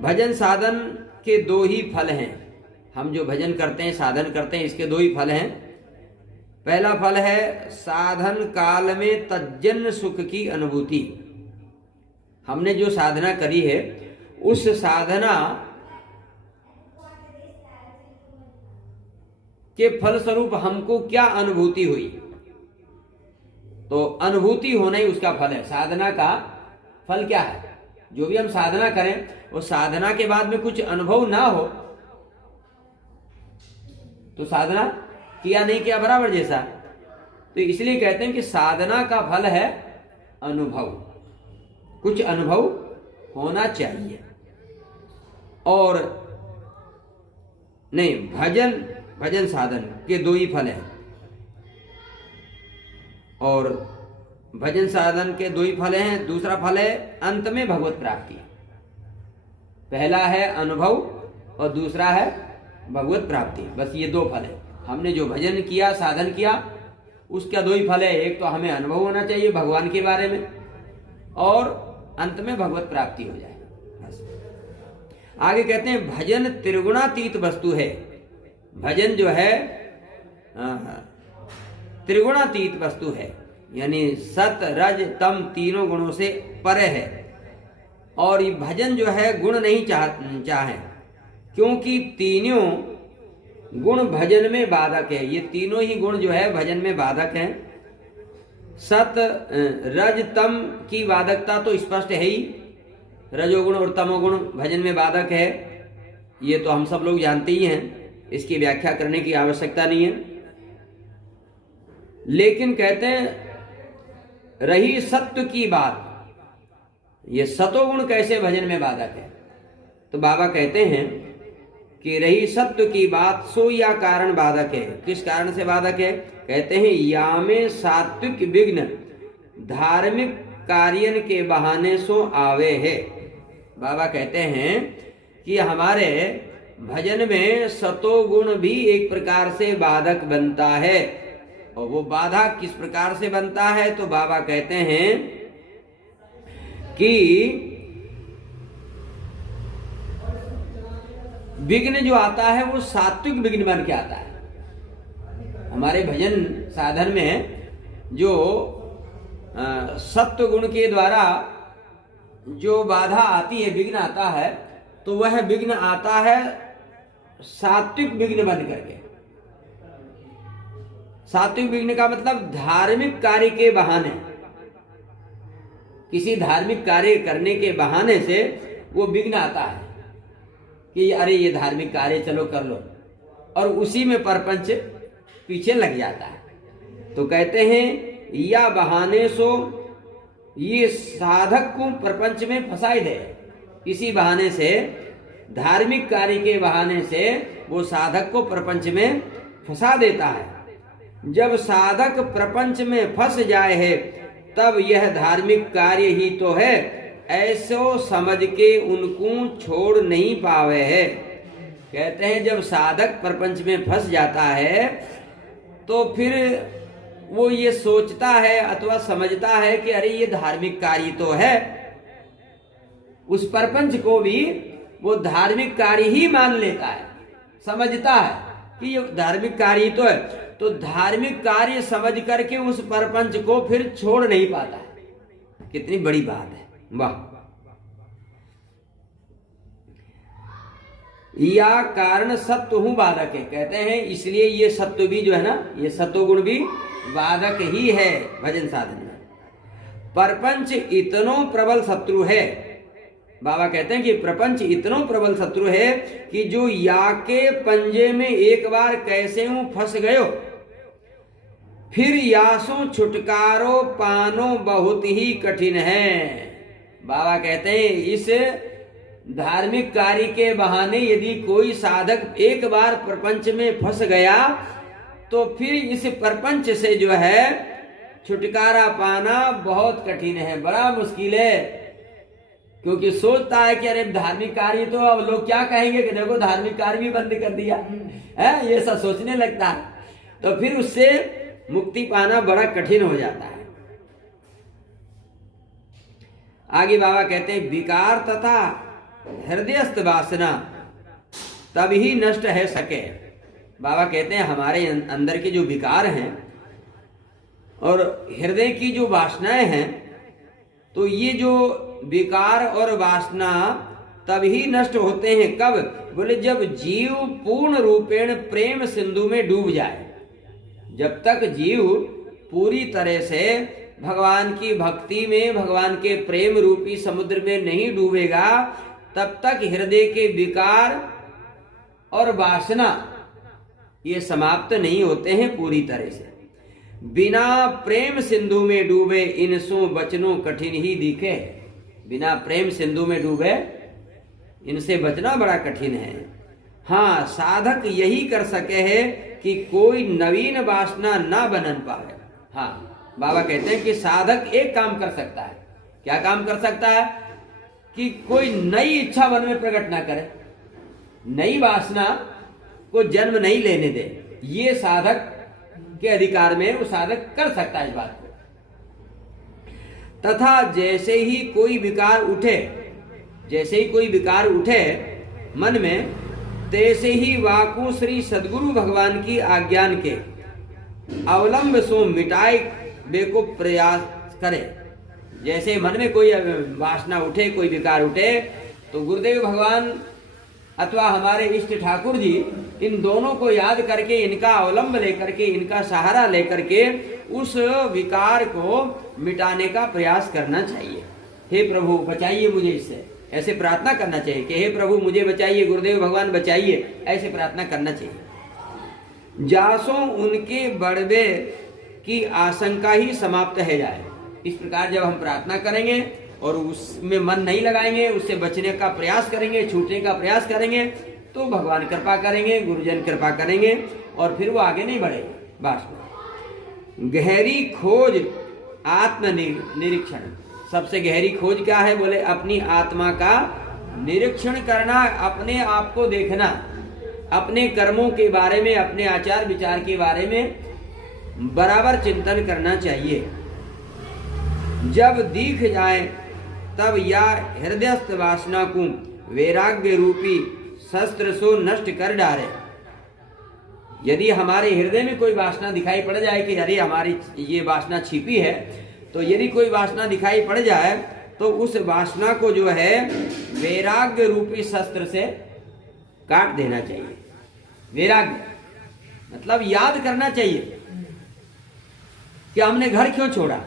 भजन साधन के दो ही फल हैं। हम जो भजन करते हैं, साधन करते हैं, इसके दो ही फल हैं। पहला फल है साधन काल में तज्जन्य सुख की अनुभूति। हमने जो साधना करी है उस साधना के फलस्वरूप हमको क्या अनुभूति हुई, तो अनुभूति होना ही उसका फल है। साधना का फल क्या है? जो भी हम साधना करें वो साधना के बाद में कुछ अनुभव ना हो तो साधना किया नहीं किया बराबर जैसा। तो इसलिए कहते हैं कि साधना का फल है अनुभव, कुछ अनुभव होना चाहिए। और नहीं, भजन साधन के दो ही फल हैं, और भजन साधन के दो ही फल हैं। दूसरा फल है अंत में भगवत प्राप्ति। पहला है अनुभव और दूसरा है भगवत प्राप्ति। बस ये दो फल है। हमने जो भजन किया, साधन किया, उसका दो ही फल है। एक तो हमें अनुभव होना चाहिए भगवान के बारे में, और अंत में भगवत प्राप्ति हो जाए। बस आगे कहते हैं भजन त्रिगुणातीत वस्तु है। भजन जो है त्रिगुणातीत वस्तु है, यानी सत रज तम तीनों गुणों से परे है। और ये भजन जो है गुण नहीं चाहे, क्योंकि तीनों गुण भजन में बाधक है। ये तीनों ही गुण जो है भजन में बाधक हैं। सत रज तम की बाधकता तो स्पष्ट है ही, रजोगुण और तमोगुण भजन में बाधक है, ये तो हम सब लोग जानते ही हैं, इसकी व्याख्या करने की आवश्यकता नहीं है। लेकिन कहते हैं रही सत्व की बात, ये सतोगुण कैसे भजन में बाधक है? तो बाबा कहते हैं कि रही सत्व की बात सो या कारण बाधक है। किस कारण से बाधक है? कहते हैं या में सात्विक विघ्न धार्मिक कार्यन के बहाने सो आवे है। बाबा कहते हैं कि हमारे भजन में सतोगुण भी एक प्रकार से बाधक बनता है। और वो बाधा किस प्रकार से बनता है? तो बाबा कहते हैं कि विघ्न जो आता है वो सात्विक विघ्न बन के आता है। हमारे भजन साधन में जो सत्व गुण के द्वारा जो बाधा आती है, विघ्न आता है, तो वह विघ्न आता है सात्विक विघ्न बन करके। सात्विक विघ्न का मतलब धार्मिक कार्य के बहाने, किसी धार्मिक कार्य करने के बहाने से वो विघ्न आता है कि अरे ये धार्मिक कार्य चलो कर लो, और उसी में परपंच पीछे लग जाता है। तो कहते हैं या बहाने सो ये साधक को प्रपंच में फंसाई दे। इसी बहाने से, धार्मिक कार्य के बहाने से वो साधक को प्रपंच में फंसा देता है। जब साधक प्रपंच में फंस जाए है तब यह धार्मिक कार्य ही तो है, ऐसो समझ के उनको छोड़ नहीं पावे है। कहते हैं जब साधक प्रपंच में फंस जाता है तो फिर वो ये सोचता है अथवा समझता है कि अरे ये धार्मिक कार्य तो है। उस प्रपंच को भी वो धार्मिक कार्य ही मान लेता है, समझता है कि ये धार्मिक कार्य तो है। तो धार्मिक कार्य समझ करके उस प्रपंच को फिर छोड़ नहीं पाता है। कितनी बड़ी बात है, वाह। या कारण सत्व हूं बाधक है। कहते हैं इसलिए ये सत्व भी जो है ना, ये सत्वगुण भी बाधक ही है भजन साधन में। प्रपंच इतनो प्रबल शत्रु है। बाबा कहते हैं कि प्रपंच इतनो प्रबल शत्रु है कि जो या के पंजे में एक बार कैसे हूं फंस गयो, फिर यासों छुटकारो पानो बहुत ही कठिन है। बाबा कहते हैं इस धार्मिक कार्य के बहाने यदि कोई साधक एक बार प्रपंच में फंस गया तो फिर इस प्रपंच से जो है छुटकारा पाना बहुत कठिन है, बड़ा मुश्किल है। क्योंकि सोचता है कि अरे धार्मिक कार्य तो अब लोग क्या कहेंगे कि देखो धार्मिक कार्य भी बंद कर दिया है, ये सब सोचने लगता है। तो फिर उससे मुक्ति पाना बड़ा कठिन हो जाता है। आगे बाबा कहते हैं विकार तथा हृदयस्थ वासना तब ही नष्ट है सके। बाबा कहते हैं हमारे अंदर के जो विकार हैं और हृदय की जो वासनाएं हैं, तो ये जो विकार और वासना तभी नष्ट होते हैं कब? बोले जब जीव पूर्ण रूपेण प्रेम सिंधु में डूब जाए। जब तक जीव पूरी तरह से भगवान की भक्ति में, भगवान के प्रेम रूपी समुद्र में नहीं डूबेगा, तब तक हृदय के विकार और वासना ये समाप्त नहीं होते हैं पूरी तरह से। बिना प्रेम सिंधु में डूबे इनसो बचनो कठिन ही दिखे। बिना प्रेम सिंधु में डूबे इनसे बचना बड़ा कठिन है। हाँ, साधक यही कर सके है कि कोई नवीन वासना ना बनन पाए। हाँ, बाबा कहते हैं कि साधक एक काम कर सकता है। क्या काम कर सकता है? कि कोई नई इच्छा मन में प्रकट ना करे, नई वासना को जन्म नहीं लेने दे। ये साधक के अधिकार में, वो साधक कर सकता है इस बात को। तथा जैसे ही कोई विकार उठे, जैसे ही कोई विकार उठे मन में, तैसे ही वाकु श्री सद्गुरु भगवान की आज्ञान के अवलंब सो मिटाए बेको प्रयास करे। जैसे मन में कोई वासना उठे, कोई विकार उठे, तो गुरुदेव भगवान अथवा हमारे इष्ट ठाकुर जी, इन दोनों को याद करके, इनका अवलंब लेकर के, इनका सहारा लेकर के उस विकार को मिटाने का प्रयास करना चाहिए। हे प्रभु बचाइए मुझे इससे, ऐसे प्रार्थना करना चाहिए कि हे प्रभु मुझे बचाइए, गुरुदेव भगवान बचाइए, ऐसे प्रार्थना करना चाहिए। जासो उनके बढ़वे की आशंका ही समाप्त है जाए। इस प्रकार जब हम प्रार्थना करेंगे और उसमें मन नहीं लगाएंगे, उससे बचने का प्रयास करेंगे, छूटने का प्रयास करेंगे, तो भगवान कृपा करेंगे, गुरुजन कृपा करेंगे और फिर वो आगे नहीं बढ़ेंगे। बस गहरी खोज आत्म निरीक्षण। सबसे गहरी खोज क्या है? बोले अपनी आत्मा का निरीक्षण करना, अपने आप को देखना, अपने कर्मों के बारे में, अपने आचार विचार के बारे में बराबर चिंतन करना चाहिए। जब दिख जाए तब या हृदयस्थ वासना को वैराग्य रूपी शस्त्र सो नष्ट कर डाले। यदि हमारे हृदय में कोई वासना दिखाई पड़ जाए कि अरे हमारी ये वासना छिपी है, तो यदि कोई वासना दिखाई पड़ जाए तो उस वासना को जो है वैराग्य रूपी शस्त्र से काट देना चाहिए। वैराग्य मतलब याद करना चाहिए कि हमने घर क्यों छोड़ा,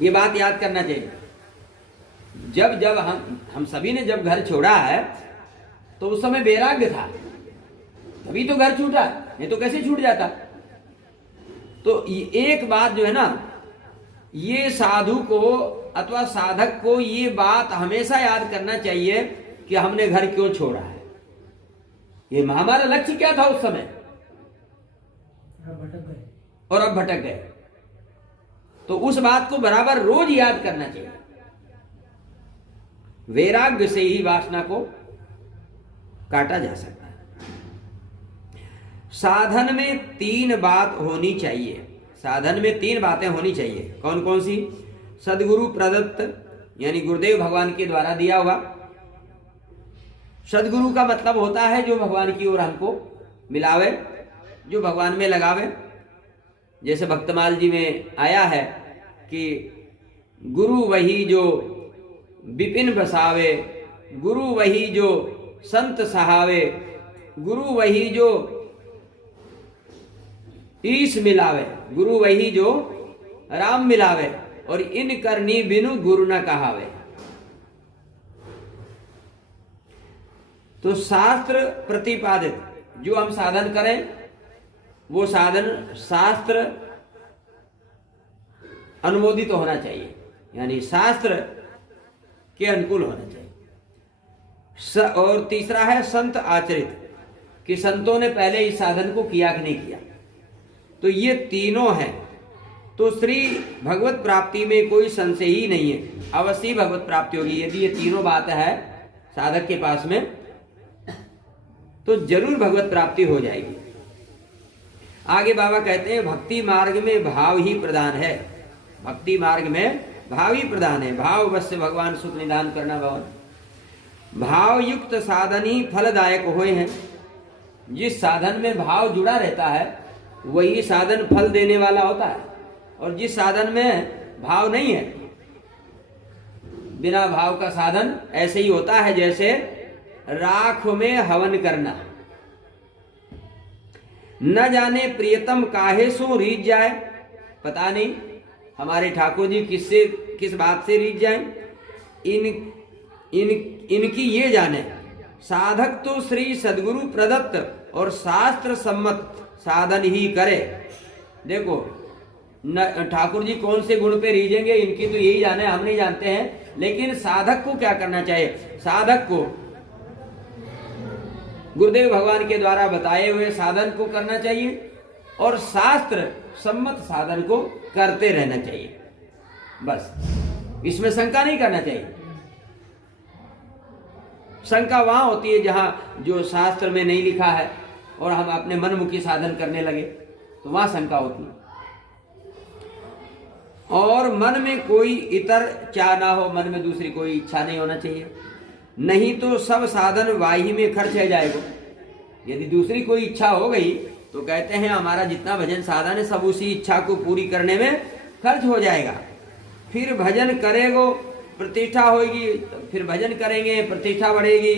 ये बात याद करना चाहिए। जब जब हम सभी ने जब घर छोड़ा है तो उस समय वैराग्य था, तभी तो घर छूटा, नहीं तो कैसे छूट जाता। तो एक बात जो है ना, ये साधु को अथवा साधक को ये बात हमेशा याद करना चाहिए कि हमने घर क्यों छोड़ा है। ये हमारा लक्ष्य क्या था उस समय, और अब भटक गए। तो उस बात को बराबर रोज याद करना चाहिए। वैराग्य से ही वासना को काटा जा सकता है। साधन में 3 बात होनी चाहिए। साधन में 3 बातें होनी चाहिए। कौन कौन सी? सदगुरु प्रदत्त, यानी गुरुदेव भगवान के द्वारा दिया हुआ। सदगुरु का मतलब होता है जो भगवान की ओर हमको मिलावे, जो भगवान में लगावे। जैसे भक्तमाल जी में आया है कि गुरु वही जो विपिन बसावे, गुरु वही जो संत सहावे, गुरु वही जो ईश मिलावे, गुरु वही जो राम मिलावे, और इन करनी बिनु गुरु न कहावे। तो शास्त्र प्रतिपादित जो हम साधन करें, वो साधन शास्त्र अनुमोदित होना चाहिए, यानी शास्त्र के अनुकूल होना चाहिए। और तीसरा है संत आचरित, कि संतों ने पहले इस साधन को किया कि नहीं किया। तो ये तीनों हैं, तो श्री भगवत प्राप्ति में कोई संशय ही नहीं है, अवश्य भगवत प्राप्ति होगी। यदि ये तीनों बात है साधक के पास में, तो जरूर भगवत प्राप्ति हो जाएगी। आगे बाबा कहते हैं भक्ति मार्ग में भाव ही प्रधान है। भक्ति मार्ग में भाव ही प्रधान है। भाव बस से भगवान सुख निदान करना भवन। भाव युक्त साधन ही फलदायक होए हैं। जिस साधन में भाव जुड़ा रहता है वही साधन फल देने वाला होता है, और जिस साधन में भाव नहीं है, बिना भाव का साधन ऐसे ही होता है जैसे राख में हवन करना। न जाने प्रियतम काहे सो रीझ जाए, पता नहीं हमारे ठाकुर जी किस बात से रीझ जाए। इनकी ये जाने, साधक तो श्री सद्गुरु प्रदत्त और शास्त्र सम्मत साधन ही करे। देखो ठाकुर जी कौन से गुण पे रीझेंगे इनकी तो यही जाने, हम नहीं जानते हैं। लेकिन साधक को क्या करना चाहिए? साधक को गुरुदेव भगवान के द्वारा बताए हुए साधन को करना चाहिए और शास्त्र सम्मत साधन को करते रहना चाहिए। बस इसमें शंका नहीं करना चाहिए। शंका वहां होती है जहां जो शास्त्र में नहीं लिखा है और हम अपने मनमुखी साधन करने लगे, तो वहां शंका होती है। और मन में कोई इतर चाह ना हो, मन में दूसरी कोई इच्छा नहीं होना चाहिए, नहीं तो सब साधन वाही में खर्च हो जाएगा। यदि दूसरी कोई इच्छा हो गई तो कहते हैं हमारा जितना भजन साधन है सब उसी इच्छा को पूरी करने में खर्च हो जाएगा। फिर भजन करेगो प्रतिष्ठा होगी, फिर भजन करेंगे प्रतिष्ठा बढ़ेगी,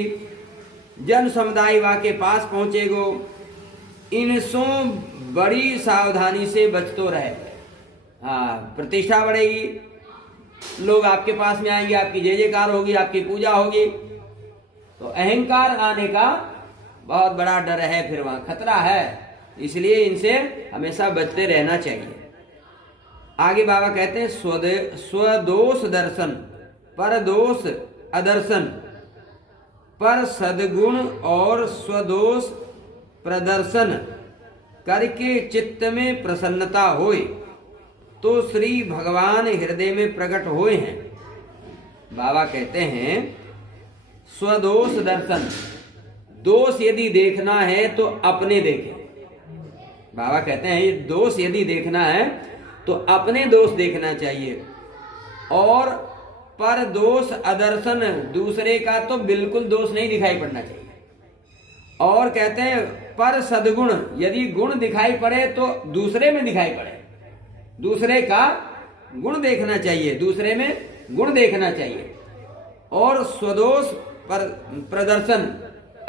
जन समुदाय वा के पास पहुंचेगो। इनसों बड़ी सावधानी से बचतो रहे। हाँ, प्रतिष्ठा बढ़ेगी, लोग आपके पास में आएंगे, आपकी जय जयकार होगी, आपकी पूजा होगी, तो अहंकार आने का बहुत बड़ा डर है, फिर वहां खतरा है। इसलिए इनसे हमेशा बचते रहना चाहिए। आगे बाबा कहते हैं स्वदोष दर्शन पर दोष अदर्शन, पर सद्गुण और स्वदोष प्रदर्शन करके चित्त में प्रसन्नता होए तो श्री भगवान हृदय में प्रकट होए हैं। बाबा कहते हैं स्वदोष दर्शन, दोष यदि देखना है तो अपने देखें। बाबा कहते हैं ये दोष यदि देखना है तो अपने दोष देखना चाहिए, और पर दोष अदर्शन, दूसरे का तो बिल्कुल दोष नहीं दिखाई पड़ना चाहिए। और कहते हैं पर सद्गुण, यदि गुण दिखाई पड़े तो दूसरे में दिखाई पड़े, दूसरे का गुण देखना चाहिए, दूसरे में गुण देखना चाहिए। और स्वदोष पर प्रदर्शन,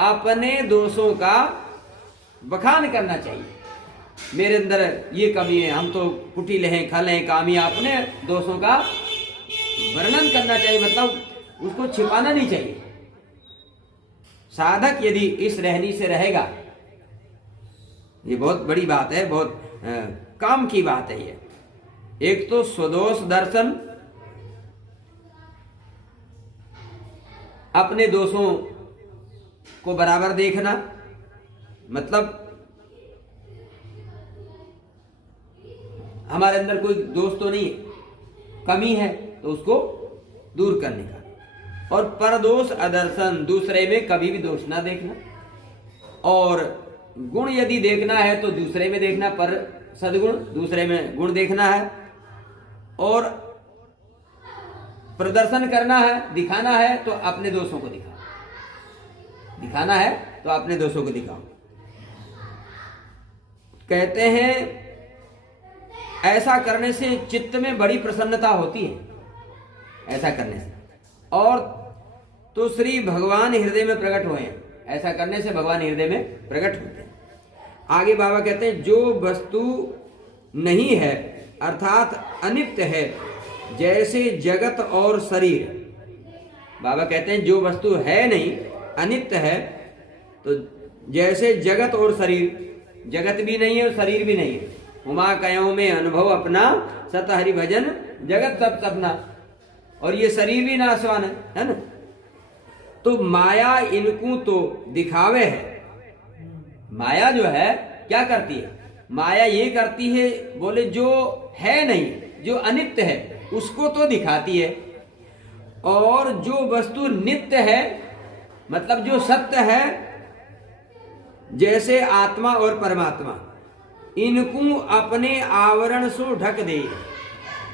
अपने दोषों का बखान करना चाहिए। मेरे अंदर ये कमी है, हम तो कुटिल हैं, खल हैं, कामी, अपने दोषों का वर्णन करना चाहिए, मतलब उसको छिपाना नहीं चाहिए। साधक यदि इस रहनी से रहेगा, ये बहुत बड़ी बात है, बहुत काम की बात है ये। एक तो स्वदोष दर्शन, अपने दोषों को बराबर देखना, मतलब हमारे अंदर कोई दोष तो नहीं है, कमी है तो उसको दूर करने का। और परदोष अदर्शन, दूसरे में कभी भी दोष ना देखना। और गुण यदि देखना है तो दूसरे में देखना, पर सद्गुण, दूसरे में गुण देखना है। और प्रदर्शन करना है, दिखाना है तो अपने दोषों को दिखाओ, दिखाना है तो अपने दोषों को दिखाओ। कहते हैं ऐसा करने से चित्त में बड़ी प्रसन्नता होती है, ऐसा करने से। और तो श्री भगवान हृदय में प्रकट हुए हैं, ऐसा करने से भगवान हृदय में प्रकट होते हैं। आगे बाबा कहते हैं जो वस्तु नहीं है अर्थात अनित्य है, जैसे जगत और शरीर। बाबा कहते हैं जो वस्तु है नहीं, अनित्य है, तो जैसे जगत और शरीर, जगत भी नहीं है और शरीर भी नहीं है। उमा कयों में अनुभव अपना, सत हरि भजन जगत सब सपना। और ये शरीर भी नाशवान है ना। तो माया इनको तो दिखावे है। माया जो है क्या करती है? माया ये करती है, बोले जो है नहीं, जो अनित्य है उसको तो दिखाती है, और जो वस्तु नित्य है, मतलब जो सत्य है, जैसे आत्मा और परमात्मा, इनको अपने आवरण से ढक दे।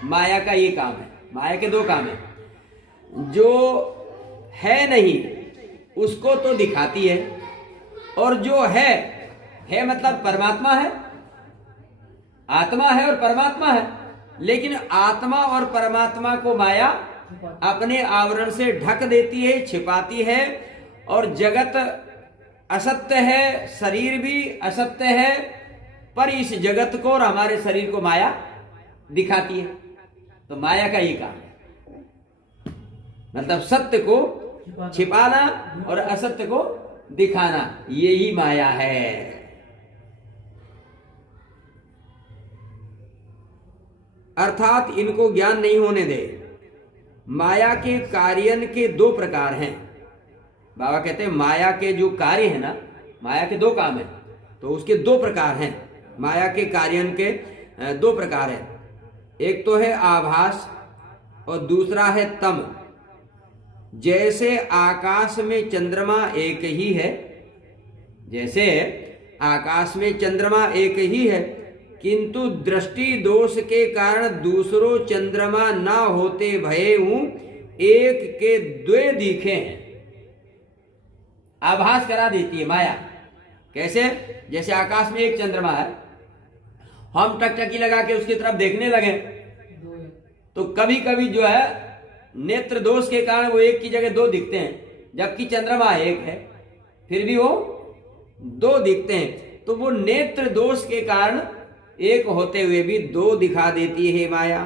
माया का ये काम है। माया के दो काम है, जो है नहीं उसको तो दिखाती है, और जो है मतलब परमात्मा है, आत्मा है और परमात्मा है, लेकिन आत्मा और परमात्मा को माया अपने आवरण से ढक देती है, छिपाती है। और जगत असत्य है, शरीर भी असत्य है, पर इस जगत को और हमारे शरीर को माया दिखाती है। तो माया का ये काम है, मतलब सत्य को छिपाना और असत्य को दिखाना, यही माया है। अर्थात इनको ज्ञान नहीं होने दे। माया के कार्यन के दो प्रकार हैं। बाबा कहते हैं माया के जो कार्य है ना, माया के दो काम है, तो उसके दो प्रकार हैं। माया के कार्यन के दो प्रकार हैं। एक तो है आभास और दूसरा है तम। जैसे आकाश में चंद्रमा एक ही है, जैसे आकाश में चंद्रमा एक ही है, किंतु दृष्टि दोष के कारण दूसरों चंद्रमा ना होते भये हूं एक के द्वे दिखे हैं। आभास करा देती है माया। कैसे? जैसे आकाश में एक चंद्रमा है, हम टकटकी लगा के उसकी तरफ देखने लगे तो कभी कभी जो है नेत्र दोष के कारण वो एक की जगह दो दिखते हैं, जबकि चंद्रमा एक है फिर भी वो दो दिखते हैं। तो वो नेत्र दोष के कारण एक होते हुए भी दो दिखा देती है माया।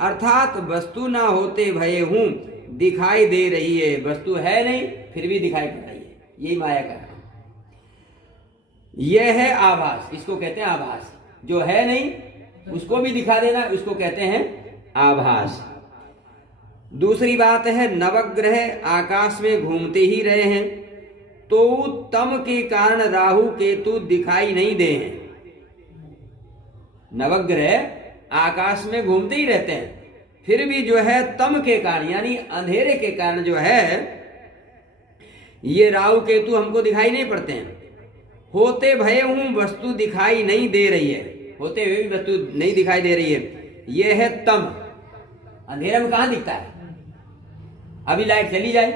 अर्थात वस्तु ना होते भये हूं दिखाई दे रही है, वस्तु है नहीं फिर भी दिखाई पड़ रही है, यही माया का काम। यह है आभास, इसको कहते हैं आभास। जो है नहीं उसको भी दिखा देना, उसको कहते हैं आभास। दूसरी बात है नवग्रह आकाश में घूमते ही रहे हैं तो तम के कारण राहु केतु दिखाई नहीं दे हैं। नवग्रह आकाश में घूमते ही रहते हैं, फिर भी जो है तम के कारण यानी अंधेरे के कारण जो है ये राहु केतु हमको दिखाई नहीं पड़ते हैं। होते भये हूं वस्तु दिखाई नहीं दे रही है, होते हुए भी वस्तु नहीं दिखाई दे रही है। यह है तम। अंधेरे में कहां दिखता है? अभी लाइट चली जाए,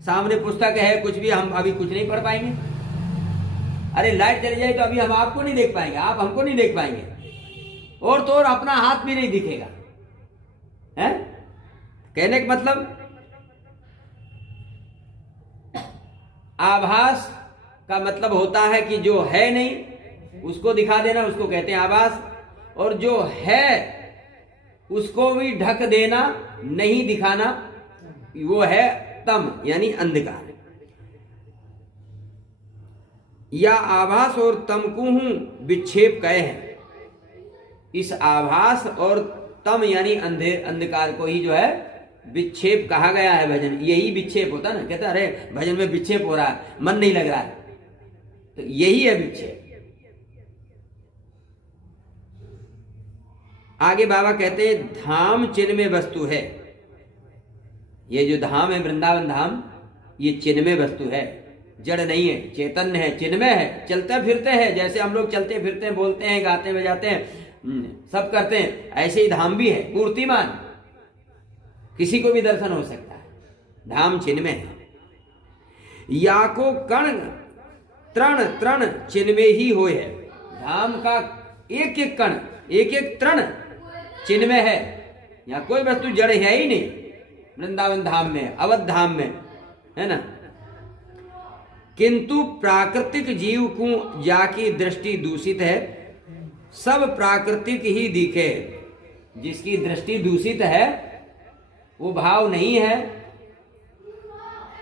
सामने पुस्तक है, कुछ भी, हम अभी कुछ नहीं पढ़ पाएंगे। अरे लाइट चली जाए तो अभी हम आपको नहीं देख पाएंगे, आप हमको नहीं देख पाएंगे, और तो और अपना हाथ भी नहीं दिखेगा। है कहने का मतलब आभास का मतलब होता है कि जो है नहीं उसको दिखा देना, उसको कहते हैं आभास। और जो है उसको भी ढक देना, नहीं दिखाना, वो है तम यानी अंधकार। या आभास और तम को हूं विक्षेप कहे हैं। इस आभास और तम यानी अंधकार को ही जो है विक्षेप कहा गया है। भजन यही विक्षेप होता है ना, कहता अरे भजन में विक्षेप हो रहा है, मन नहीं लग रहा है, तो यही है विक्षेप। आगे बाबा कहते हैं धाम चिन्मय वस्तु है। ये जो धाम है वृंदावन धाम, ये चिन्मय वस्तु है, जड़ नहीं है, चैतन्य है, चिन्मय है, चलते फिरते हैं। जैसे हम लोग चलते फिरते हैं, बोलते हैं, गाते बजाते हैं, सब करते हैं, ऐसे ही धाम भी है, मूर्तिमान, किसी को भी दर्शन हो सकता है। धाम चिन्मय है। या को कण तृण तृण चिन्मय ही होय है। धाम का एक एक कण, एक एक तृण चिन्मय है। यहाँ कोई वस्तु जड़ है ही नहीं वृंदावन धाम में, अवध धाम में, है ना। किंतु प्राकृतिक जीव को जाकी दृष्टि दूषित है, सब प्राकृतिक ही दिखे। जिसकी दृष्टि दूषित है, वो भाव नहीं है,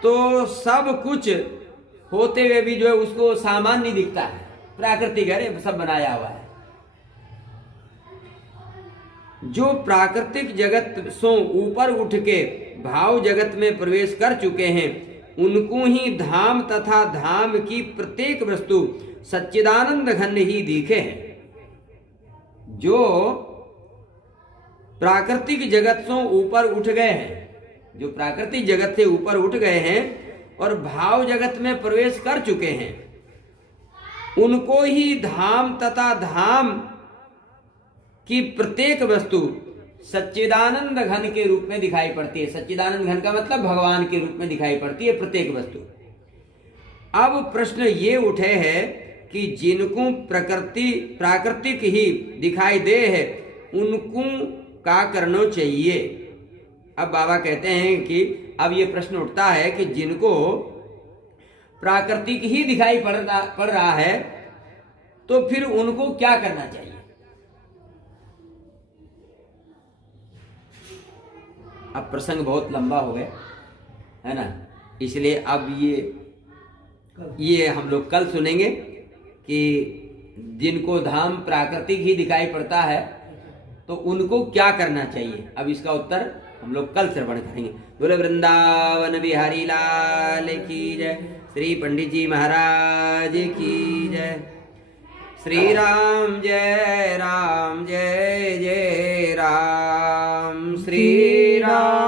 तो सब कुछ होते हुए भी जो है उसको सामान्य दिखता है, प्राकृतिक है, सब बनाया हुआ है। जो प्राकृतिक जगत से ऊपर उठ के भाव जगत में प्रवेश कर चुके हैं, उनको ही धाम तथा धाम की प्रत्येक वस्तु सच्चिदानंद घन ही दिखे हैं। जो प्राकृतिक जगत से ऊपर उठ गए हैं, जो प्राकृतिक जगत से ऊपर उठ गए हैं और भाव जगत में प्रवेश कर चुके हैं, उनको ही धाम तथा धाम की प्रत्येक वस्तु सच्चिदानंद घन के रूप में दिखाई पड़ती है। सच्चिदानंद घन का मतलब भगवान के रूप में दिखाई पड़ती है प्रत्येक वस्तु। अब प्रश्न ये उठे है कि जिनको प्राकृतिक ही दिखाई दे है उनको क्या करना चाहिए। अब बाबा कहते हैं कि अब ये प्रश्न उठता है कि जिनको प्राकृतिक ही दिखाई पड़ रहा है तो फिर उनको क्या करना चाहिए। अब प्रसंग बहुत लंबा हो गया है ना, इसलिए अब ये हम लोग कल सुनेंगे कि जिनको धाम प्राकृतिक ही दिखाई पड़ता है तो उनको क्या करना चाहिए। अब इसका उत्तर हम लोग कल श्रवण करेंगे। बोले वृंदावन बिहारी लाल की जय, श्री पंडित जी महाराज की जय। श्री राम जय जय राम, श्री राम।